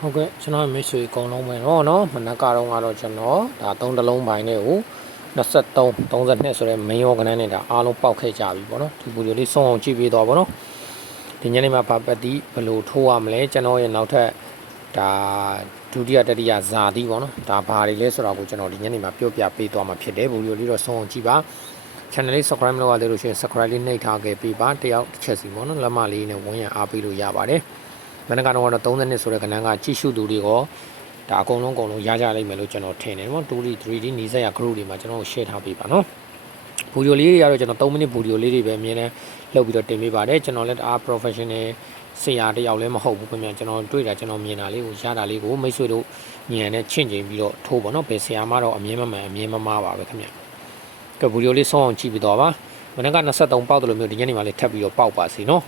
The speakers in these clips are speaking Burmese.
ဟုတ်ကဲ့ကျွန်တော်မိတ်ဆွေအကုန်လုံးပဲเนาะเนาะမနက်ကတော့ကတော့ကျွန်တော်ဒါသုံးတလုံးပိုင်းနဲ့ကို23 32ဆိုတဲ့ main organ နဲ့ဒါအားလုံးပေါက်ခဲ့ကြပြီပေါ့နော်ဒီဗီဒီယိုလေးဆုံးအောင်ကြည့်ပေးသွားပါတော့ဒီညနေမှာဘာပတ်တိဘယ်လိုထိုးရမလဲကျွန်တော်ရဲ့နောက်ထပ်ဒါဒုတိယတတိယဇာတိပေါ့နော်ဒါဘာတွေလဲဆိုတာကိုကျွန်တော်ဒီညနေမှာပြောပြပေးသွားမှာဖြစ်တယ်ဗီဒီယိုလေးတော့ဆုံးအောင်ကြည့်ပါ channel လေး subscribe လုပ်ရသေးလို့ရှိရင် subscribe လေးနှိပ်ထားခဲ့ပေးပါတယောက်တစ်ချက်စီပေါ့နော်လက်မလေးနဲ့ဝင်ရအားပေးလို့ရပါတယ် မနက်ကတော့30နှစ်ဆိုတဲ့ကဏ္ဍကကြည့်ရှုသူတွေကိုဒါအကုန်လုံးအကုန်လုံးရကြလိမ့်မယ်လို့ကျွန်တော်ထင်တယ်နော် 2D 3D နီးစက်ရ group တွေမှာကျွန်တော် share ထားပေးပါနော်ဗီဒီယိုလေးတွေကတော့ကျွန်တော်3မိနစ်ဗီဒီယိုလေးတွေပဲအမြင်နဲ့လုပ်ပြီးတော့တင်ပေးပါတယ်ကျွန်တော်လည်းအား professional ဆရာတယောက်လည်းမဟုတ်ဘူးခင်ဗျာကျွန်တော်တွေ့တာကျွန်တော်မြင်တာလေးကိုရတာလေးကိုမိတ်ဆွေတို့ညံနဲ့ချင့်ချိန်ပြီးတော့ထိုးပါနော်ဘယ်ဆရာမှတော့အမြင်မမှန်အမြင်မမှားပါပဲခင်ဗျာကဲဗီဒီယိုလေးဆုံးအောင်ကြည့်ပြီးတော့ပါမနေ့က23ပေါက်တယ်လို့မျိုးဒီညနေမှလည်းထပ်ပြီးတော့ပေါက်ပါစီနော်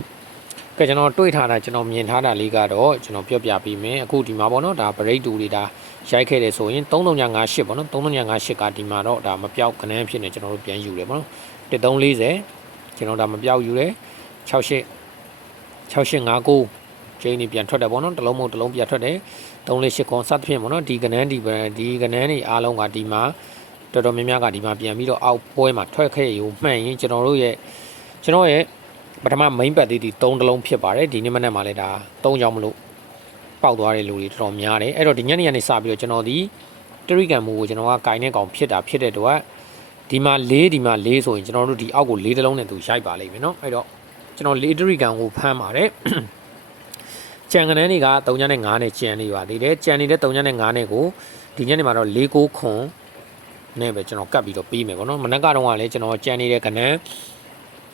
ကဲကျွန်တော်တွေ့ထားတာကျွန်တော်မြင်ထားတာလေးကတော့ကျွန်တော်ပြောပြပေးမယ်အခုဒီမှာပေါ့နော်ဒါ break တူတွေဒါရိုက်ခဲ့တယ်ဆိုရင်3358ပေါ့နော်3358ကဒီမှာတော့ဒါမပြောက်ကနန်းဖြစ်နေကျွန်တော်တို့ပြန်ယူတယ်ပေါ့နော်1340ကျွန်တော်ဒါမပြောက်ယူတယ်68 6859ကျင်းနေပြန်ထွက်တယ်ပေါ့နော်တစ်လုံးမဟုတ်တစ်လုံးပြန်ထွက်တယ်348ခွန်စသဖြင့်ပေါ့နော်ဒီကနန်းဒီဒီကနန်းတွေအားလုံးကဒီမှာတော်တော်များများကဒီမှာပြန်ပြီးတော့အောက်ပွဲမှာထွက်ခဲ့ရုံမှန်ရင်ကျွန်တော်တို့ရဲ့ကျွန်တော်ရဲ့ ပထမ main ပတ်သေးဒီ3တလုံးဖြစ်ပါတယ်ဒီနေ့မနေ့မှလည်းဒါ3ကြောင်မလို့ပေါက်သွားတဲ့လူတွေတော်တော်များတယ်အဲ့တော့ဒီညနေကနေစပြီးတော့ကျွန်တော်ဒီတရိကန်မူကိုကျွန်တော်ကကင်တဲ့ကောင်ဖြစ်တာဖြစ်တဲ့တော့ဒီမှာ၄ဒီမှာ၄ဆိုရင်ကျွန်တော်တို့ဒီအောက်ကို၄တလုံးနဲ့သူရိုက်ပါလိမ့်မယ်เนาะအဲ့တော့ကျွန်တော်၄တရိကန်ကိုဖမ်းပါတယ်ကြံကနန်းတွေက3ညနဲ့9နဲ့ကြံနေပါသေးတယ်ကြံနေတဲ့3ညနဲ့9နဲ့ကိုဒီညနေမှာတော့၄9ခွန်နဲ့ပဲကျွန်တော်ကတ်ပြီးတော့ပြီးမယ်ပေါ့နော်မနက်ကတော့ကလည်းကျွန်တော်ကြံနေတဲ့ကနန်း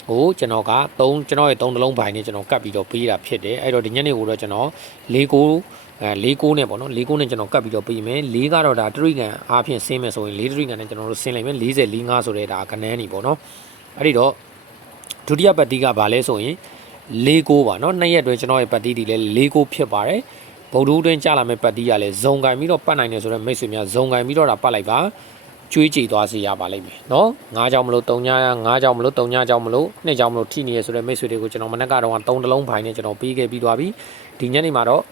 ကိုကျွန်တော်က3ကျွန်တော်ရဲ့3တလုံးပိုင်းနဲ့ကျွန်တော်ကတ်ပြီးတော့ပြီးတာဖြစ်တယ်အဲ့တော့ဒီညနေကိုတော့ကျွန်တော်၄9အဲ၄9နဲ့ပေါ့နော်၄9နဲ့ကျွန်တော်ကတ်ပြီးတော့ပြီးမယ်၄ကတော့ဒါတရိကန်အားဖြင့်ဆင်းမယ်ဆိုရင်၄တရိကန်နဲ့ကျွန်တော်တို့ဆင်းလိုက်မယ်40 45ဆိုတဲ့ဒါကနန်းနေပေါ့နော်အဲ့ဒီတော့ဒုတိယပတ်တီးကဘာလဲဆိုရင်၄9ပါနော်နှစ်ရက်တွင်ကျွန်တော်ရဲ့ပတ်တီးဒီလဲ၄9ဖြစ်ပါတယ်ဗုဒ္ဓတွင်ကြာလာမဲ့ပတ်တီးကလည်းဇုံကင်ပြီးတော့ပတ်နိုင်တယ်ဆိုတော့မိတ်ဆွေများဇုံကင်ပြီးတော့ဒါပတ်လိုက်ပါ ကျွေးကြေသွားစေရပါလိမ့်မယ်နော်ငါးကြောင်မလို့၃ညငါးကြောင်မလို့၃ညကြောင်မလို့နှစ်ကြောင်မလို့ထိနေရဆိုတဲ့မိတ်ဆွေတွေကိုကျွန်တော်မနက်ကတော့၃တလုံးပိုင်းနဲ့ကျွန်တော်ပေးခဲ့ပြီးသွားပြီဒီညနေမှာတော့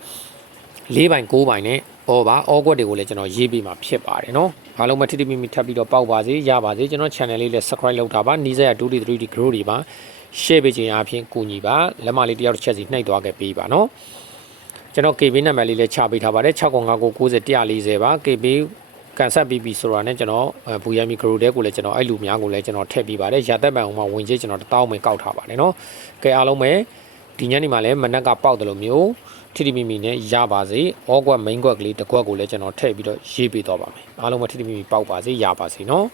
၄ပိုင်း၉ပိုင်းနဲ့အော်ပါအော်ကွက်တွေကိုလည်းကျွန်တော်ရေးပေးမှာဖြစ်ပါတယ်နော်အားလုံးမထိတိမိမိထပ်ပြီးတော့ပေါက်ပါစေရပါစေကျွန်တော် channel လေးလည်း subscribe လုပ်ထားပါနီးစပ်ရ2 3 3 grow တွေပါ share ပေးခြင်းအပြင်ကိုညီပါလက်မလေးတယောက်တစ်ချက်စီနှိုက်သွားခဲ့ပေးပါနော်ကျွန်တော် KB နံပါတ်လေးလည်းချပေးထားပါတယ်69990 140ပါ KB ကန်ဆက်ပြီးပြီဆိုတာနဲ့ကျွန်တော်ဘူယာမီဂရိုတဲကိုလည်းကျွန်တော်အဲ့လူများကိုလည်းကျွန်တော်ထည့်ပေးပါတယ်ရသက်ပံအောင်မှဝင်ချေကျွန်တော်တပေါင်းပဲကောက်ထားပါတယ်နော်ကဲအားလုံးပဲဒီညနေမှာလည်းမနက်ကပေါက်တယ်လို့မျိုးထီထီမီမီနဲ့ရပါစေအောကွက် main ကွက်ကလေးတစ်ကွက်ကိုလည်းကျွန်တော်ထည့်ပြီးတော့ရေးပေးတော့ပါမယ်အားလုံးပဲထီထီမီမီပေါက်ပါစေရပါစေနော်